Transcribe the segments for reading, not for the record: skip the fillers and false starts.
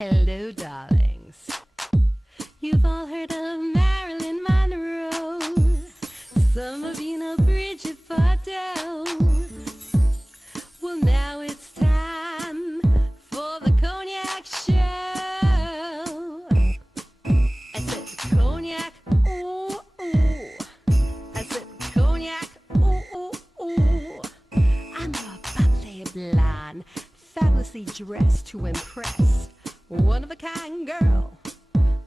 Hello, darlings. You've all heard of Marilyn Monroe. Some of you know Bridget Bardot. Well, now it's time for the Cognac show. I said Cognac, ooh, ooh. I said Cognac, ooh, ooh, ooh. I'm a bubbly blonde, fabulously dressed to impress. One of a kind girl.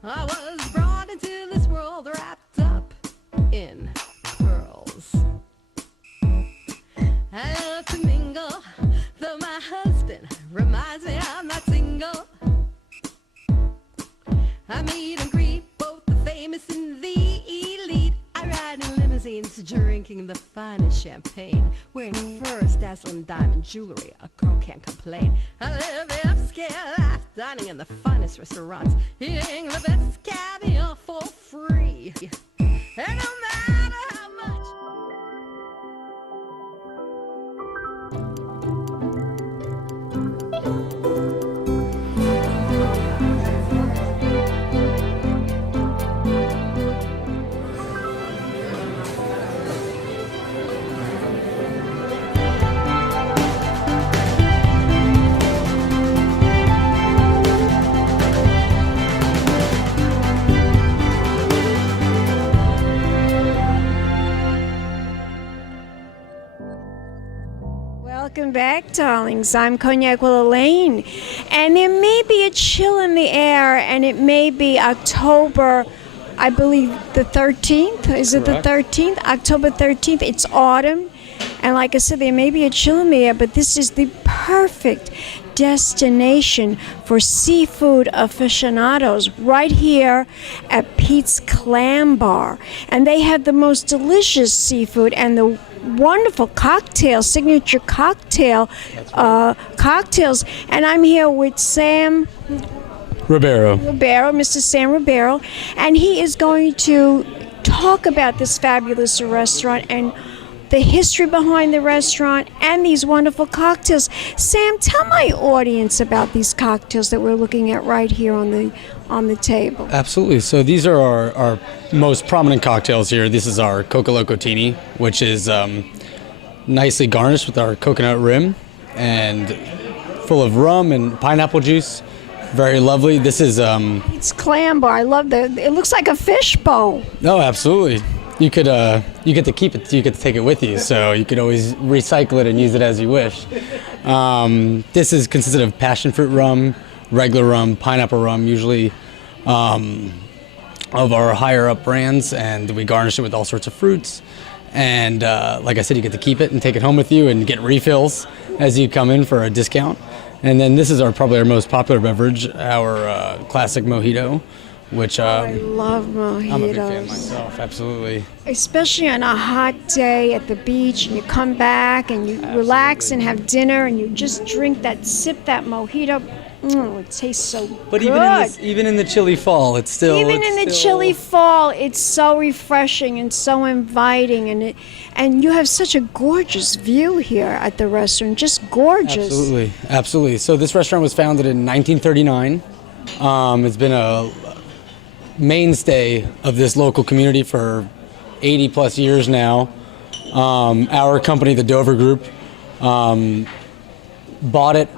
I was brought into this world wrapped up in pearls. I love to mingle, though my husband reminds me I'm not single. I meet and greet both the famous and the elite. I ride in limousines, drinking the finest champagne, wearing furs, dazzling diamond jewelry. A girl can't complain. I live upscale life, dining in the finest restaurants, eating the best caviar for free. And no matter how much. Welcome back, darlings. I'm Cognac Wellerlane, and there may be a chill in the air, and it may be October, I believe the 13th. Is it Correct. the 13th? October 13th. It's autumn, and like I said, there may be a chill in the air, but this is the perfect destination for seafood aficionados right here at Pete's Clam Bar. And they have the most delicious seafood and the wonderful cocktails, signature cocktails. And I'm here with Sam Ribeiro. Mr. Sam Ribeiro, and he is going to talk about this fabulous restaurant and the history behind the restaurant and these wonderful cocktails. Sam, tell my audience about these cocktails that we're looking at right here on the table. Absolutely. So these are our most prominent cocktails here. This is our Coca Loco Tini, which is nicely garnished with our coconut rim and full of rum and pineapple juice. Very lovely. This is It's Clam Bar. I love it looks like a fishbowl. oh, absolutely. You get to keep it. You get to take it with you, so you could always recycle it and use it as you wish. This is consisted of passion fruit rum, regular rum, pineapple rum, usually of our higher up brands, and we garnish it with all sorts of fruits. And like I said, you get to keep it and take it home with you and get refills as you come in for a discount. And then this is probably our most popular beverage, our classic mojito, which I love mojitos. I'm a big fan myself, absolutely. Especially on a hot day at the beach, and you come back and you relax and have dinner, and you just sip that mojito. It tastes so But good. even in the chilly fall, it's still Chilly fall, it's so refreshing and so inviting, and you have such a gorgeous view here at the restaurant, just gorgeous. Absolutely. So this restaurant was founded in 1939. It's been a mainstay of this local community for 80 plus years now. Our company, the Dover Group,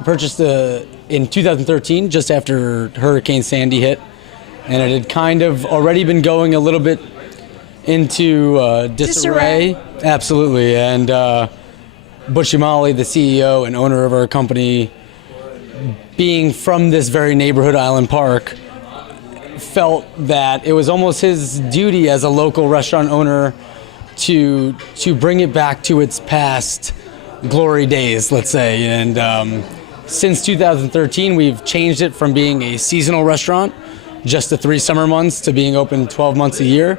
purchased it in 2013, just after Hurricane Sandy hit, and it had kind of already been going a little bit into disarray. Absolutely, and Butch Umali, the CEO and owner of our company, being from this very neighborhood, Island Park, felt that it was almost his duty as a local restaurant owner to bring it back to its past glory days, let's say. And since 2013, we've changed it from being a seasonal restaurant, just the 3 summer months, to being open 12 months a year,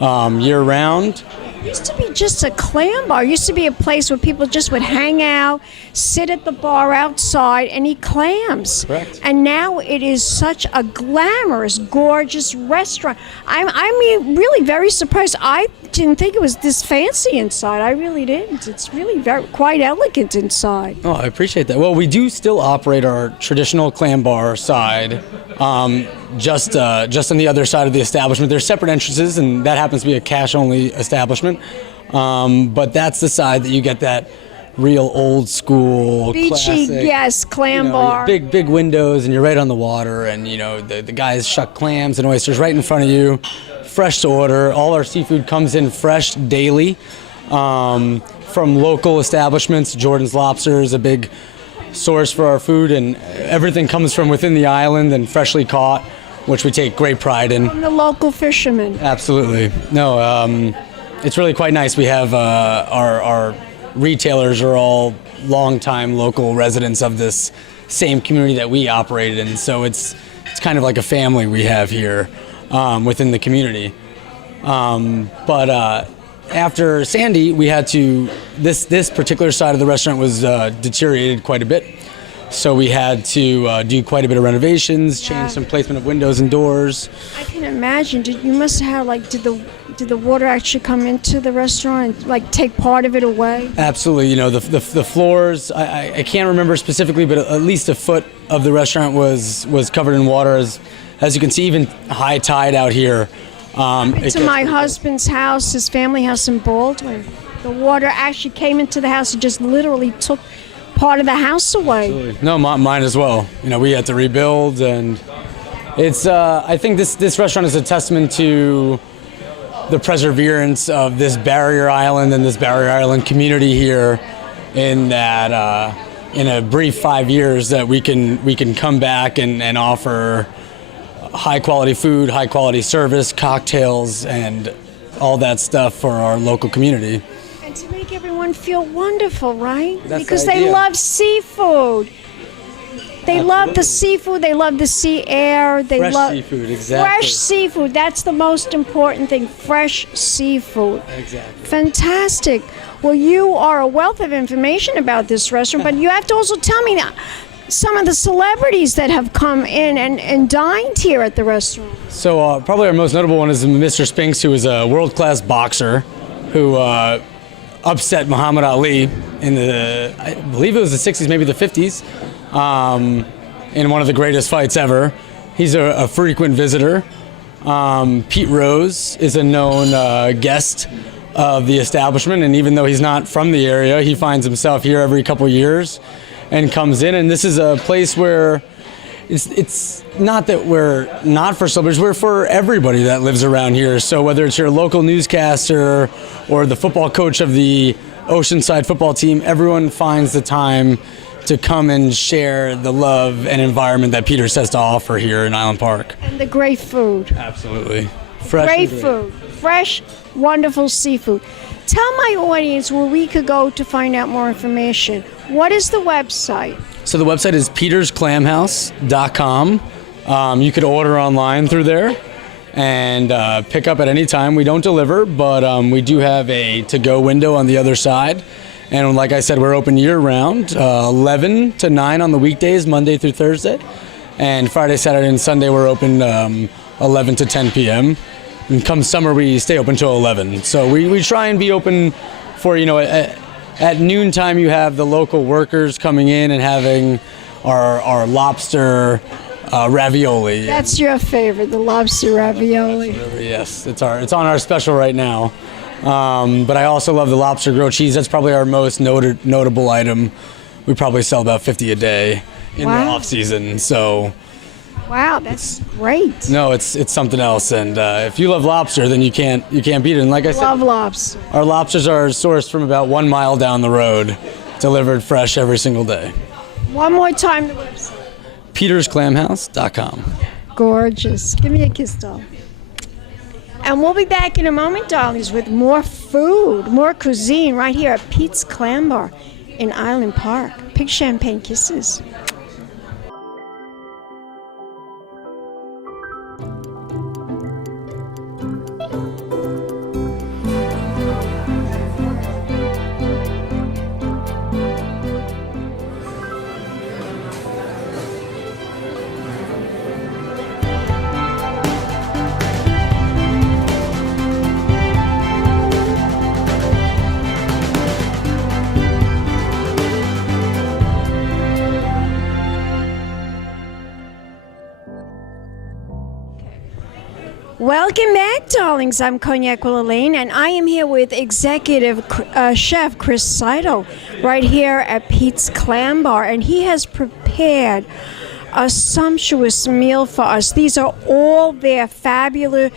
year round. It used to be just a clam bar. It used to be a place where people just would hang out, sit at the bar outside, and eat clams. Correct. And now it is such a glamorous, gorgeous restaurant. I mean, really very surprised. I didn't think it was this fancy inside. I really didn't. It's really quite elegant inside. Oh, I appreciate that. Well, we do still operate our traditional clam bar side, just on the other side of the establishment. There's separate entrances, and that happens to be a cash-only establishment. But that's the side that you get that real old school, Beachy, classic, yes, clam bar. big windows, and you're right on the water, and the guys shuck clams and oysters right in front of you, fresh to order. All our seafood comes in fresh daily from local establishments. Jordan's Lobster is a big source for our food, and everything comes from within the island and freshly caught, which we take great pride in. From the local fishermen. Absolutely. No, it's really quite nice. We have our retailers are all longtime local residents of this same community that we operate in, so it's kind of like a family we have here within the community. But after Sandy, we had to, this particular side of the restaurant was deteriorated quite a bit. So we had to do quite a bit of renovations, change some placement of windows and doors. I can imagine. You must have, did the water actually come into the restaurant and take part of it away? Absolutely. The floors, I can't remember specifically, but at least a foot of the restaurant was covered in water. As you can see, even high tide out here. To my husband's house, his family house in Baldwin. The water actually came into the house and just literally took part of the house away. Absolutely. No, mine as well. We had to rebuild, and it's. I think this restaurant is a testament to the perseverance of this barrier island and this barrier island community here. In that, in a brief 5 years, that we can come back and offer high quality food, high quality service, cocktails, and all that stuff for our local community. And to make everyone feel wonderful, right? That's because the idea. They love seafood. They love the seafood. They love the sea air. They Fresh love seafood, exactly. Fresh seafood. That's the most important thing. Fresh seafood. Exactly. Fantastic. Well, you are a wealth of information about this restaurant, but you have to also tell me now some of the celebrities that have come in and dined here at the restaurant. So probably our most notable one is Mr. Spinks, who is a world-class boxer who upset Muhammad Ali in I believe it was the 60s, maybe the 50s, in one of the greatest fights ever. He's a frequent visitor. Pete Rose is a known guest of the establishment, and even though he's not from the area, he finds himself here every couple years and comes in. And this is a place where it's not that we're not for celebrities, we're for everybody that lives around here. So whether it's your local newscaster or the football coach of the Oceanside football team, everyone finds the time to come and share the love and environment that Peters has to offer here in Island Park. And the great food. Absolutely. Fresh Great food. Fresh, wonderful seafood. Tell my audience where we could go to find out more information. What is the website? So the website is petersclamhouse.com. You could order online through there and pick up at any time. We don't deliver, but we do have a to-go window on the other side. And like I said, we're open year-round, 11 to 9 on the weekdays, Monday through Thursday. And Friday, Saturday, and Sunday, we're open 11 to 10 p.m. And come summer, we stay open till 11. So we try and be open for, at noontime, you have the local workers coming in and having our lobster ravioli. That's your favorite, the lobster ravioli. Yes, it's on our special right now. But I also love the lobster grilled cheese. That's probably our most notable item. We probably sell about 50 a day in the off season. So. Wow, that's great. No, it's something else, and if you love lobster, then you can't beat it. And like I said, love lobster. Our lobsters are sourced from about 1 mile down the road, delivered fresh every single day. One more time, the website. petersclamhouse.com. Gorgeous. Give me a kiss, doll. And we'll be back in a moment, darlings, with more food, more cuisine right here at Pete's Clam Bar in Island Park. Big champagne kisses. Welcome back, darlings. I'm Cognac Wellerlane, and I am here with Executive Chef Chris Seidl right here at Pete's Clam Bar, and he has prepared a sumptuous meal for us. These are all their fabulous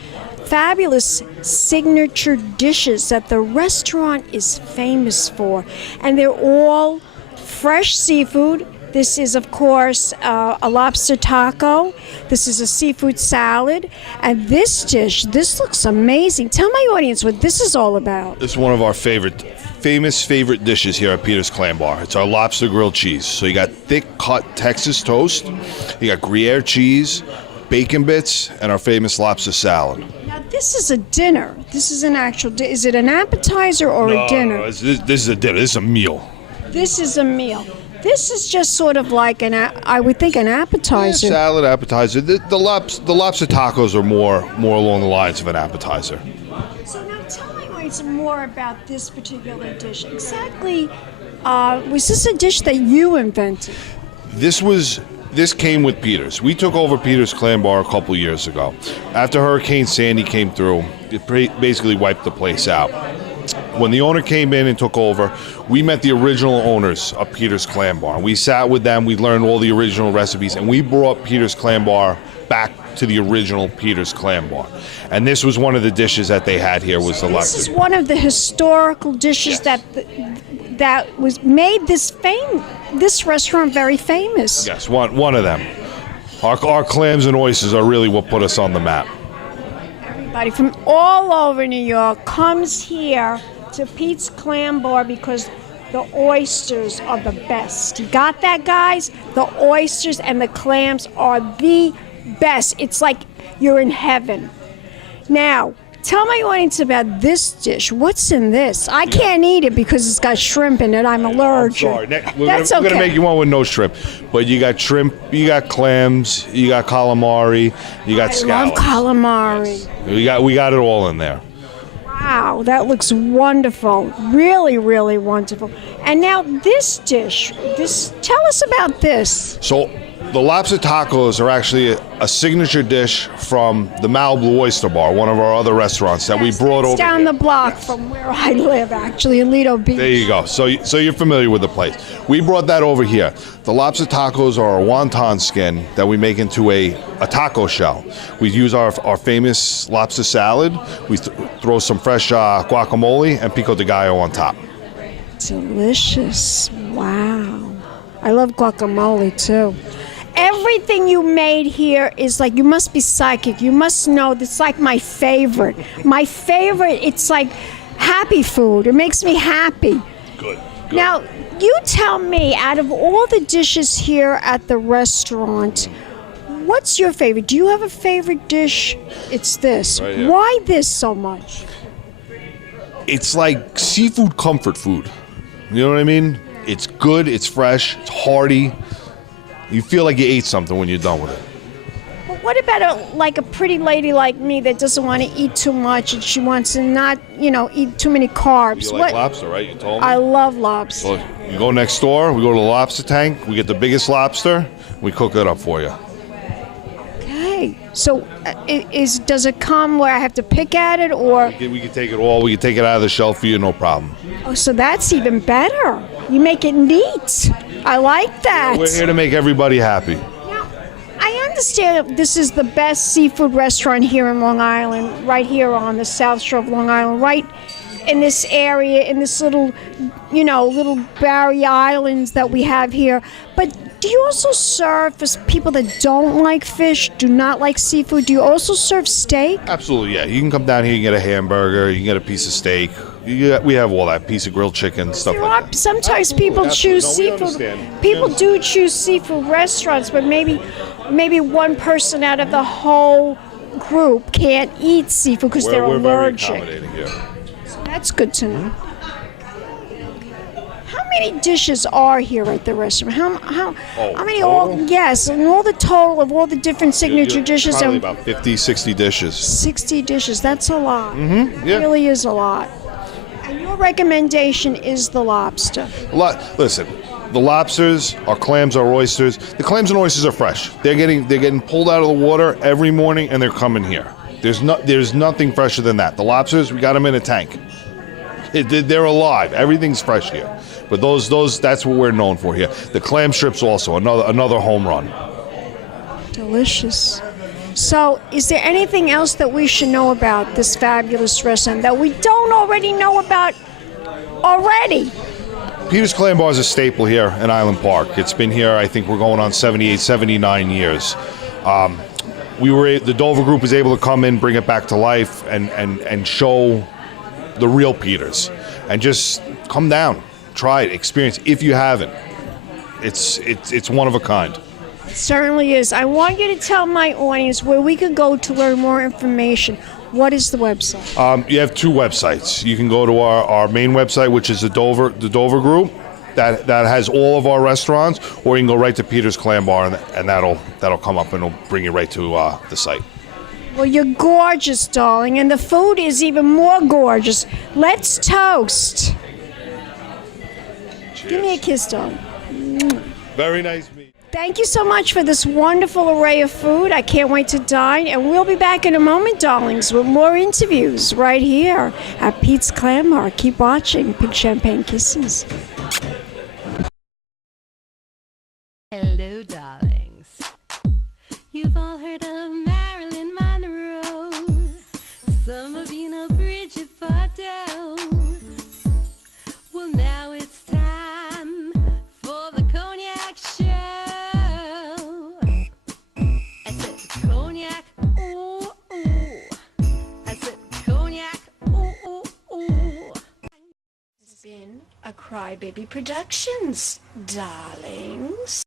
signature dishes that the restaurant is famous for, and they're all fresh seafood. This is, of course, a lobster taco. This is a seafood salad. And this dish, this looks amazing. Tell my audience what this is all about. This is one of our famous favorite dishes here at Peter's Clam Bar. It's our lobster grilled cheese. So you got thick cut Texas toast, you got Gruyere cheese, bacon bits, and our famous lobster salad. Now, this is a dinner. This is an actual is it an appetizer or a dinner? No, this is a dinner. This is a meal. This is a meal. This is just sort of like I would think an appetizer. Yeah, salad, appetizer. The lobster tacos are more along the lines of an appetizer. So now tell me more about this particular dish. Exactly, was this a dish that you invented? This came with Peter's. We took over Peter's Clam Bar a couple years ago. After Hurricane Sandy came through, it basically wiped the place out. When the owner came in and took over, we met the original owners of Peter's Clam Bar. We sat with them, we learned all the original recipes, and we brought Peter's Clam Bar back to the original Peter's Clam Bar. And this was one of the dishes that they had here was the lobster. This is one of the historical dishes that was made this restaurant very famous. Yes, one of them. Our clams and oysters are really what put us on the map. Everybody from all over New York comes here to Pete's Clam Bar because the oysters are the best. You got that, guys? The oysters and the clams are the best. It's like you're in heaven. Now, tell my audience about this dish. What's in this? I can't eat it because it's got shrimp in it. I'm allergic. I'm sorry. We're going to make you one with no shrimp. But you got shrimp, you got clams, you got calamari, you got scallops. I love calamari. Yes. We got it all in there. Wow, that looks wonderful. Really, really wonderful. And now this dish, tell us about this. So the lobster tacos are actually a signature dish from the Malibu Oyster Bar, one of our other restaurants that we brought over down here. the block from where I live, actually, in Lido Beach. There you go. So you're familiar with the place. We brought that over here. The lobster tacos are a wonton skin that we make into a taco shell. We use our famous lobster salad. We throw some fresh guacamole and pico de gallo on top. Delicious. Wow. I love guacamole, too. Everything you made here is like, you must be psychic. You must know, it's like my favorite. My favorite, it's like happy food. It makes me happy. Good. Now, you tell me, out of all the dishes here at the restaurant, what's your favorite? Do you have a favorite dish? It's this. Right here. Why this so much? It's like seafood comfort food. You know what I mean? It's good, it's fresh, it's hearty. You feel like you ate something when you're done with it. But what about a pretty lady like me that doesn't want to eat too much and she wants to not, eat too many carbs? You like lobster, right? You told me. I love lobster. So you go next door, we go to the lobster tank, we get the biggest lobster, we cook it up for you. Okay. So does it come where I have to pick at it, or? We can take it all. We can take it out of the shell for you, no problem. Oh, so that's even better. You make it neat. I like that. We're here to make everybody happy. Now, I understand this is the best seafood restaurant here in Long Island, right here on the South Shore of Long Island, right in this area, in this little Barrier Islands that we have here. But do you also serve for people that don't like fish, do not like seafood? Do you also serve steak? Absolutely, yeah. You can come down here, you can get a hamburger, you can get a piece of steak. We have all that, piece of grilled chicken, stuff like that. Sometimes people choose seafood. People do choose seafood restaurants, but maybe one person out of the whole group can't eat seafood because they're allergic. We're very accommodating here. So that's good to know. How many dishes are here at the restaurant? How many total? Yes, and all the total of all the different signature dishes. Probably about 50, 60 dishes. 60 dishes, that's a lot. Mm-hmm. Yeah. It really is a lot. And your recommendation is the lobster. Listen, the lobsters, our clams, our oysters. The clams and oysters are fresh. They're getting pulled out of the water every morning, and they're coming here. There's nothing fresher than that. The lobsters, we got them in a tank. They're alive. Everything's fresh here. But that's what we're known for here. The clam strips also, another home run. Delicious. So, is there anything else that we should know about this fabulous restaurant that we don't already know about already? Peter's Clam Bar is a staple here in Island Park. It's been here, I think we're going on 78, 79 years. The Dover group was able to come in, bring it back to life, and show the real Peters. And just come down, try it, experience. If you haven't, it's one of a kind. It certainly is. I want you to tell my audience where we could go to learn more information. What is the website? You have two websites. You can go to our main website, which is the Dover group. That has all of our restaurants, or you can go right to Peter's Clam Bar, and that'll come up and it'll bring you right to the site. Well, you're gorgeous, darling, and the food is even more gorgeous. Let's toast. Cheers. Give me a kiss, darling. Very nice meeting. Thank you so much for this wonderful array of food. I can't wait to dine, and we'll be back in a moment, darlings, with more interviews right here at Pete's Clam Bar. Keep watching. Big champagne kisses. Hello, darlings. You've all heard of Marilyn Monroe. Some of you know Bridget Bardot. Well, now it's time for the Cognac show. I said Cognac, ooh, ooh. I said Cognac, ooh, ooh, ooh. It's been a Crybaby Productions, darlings.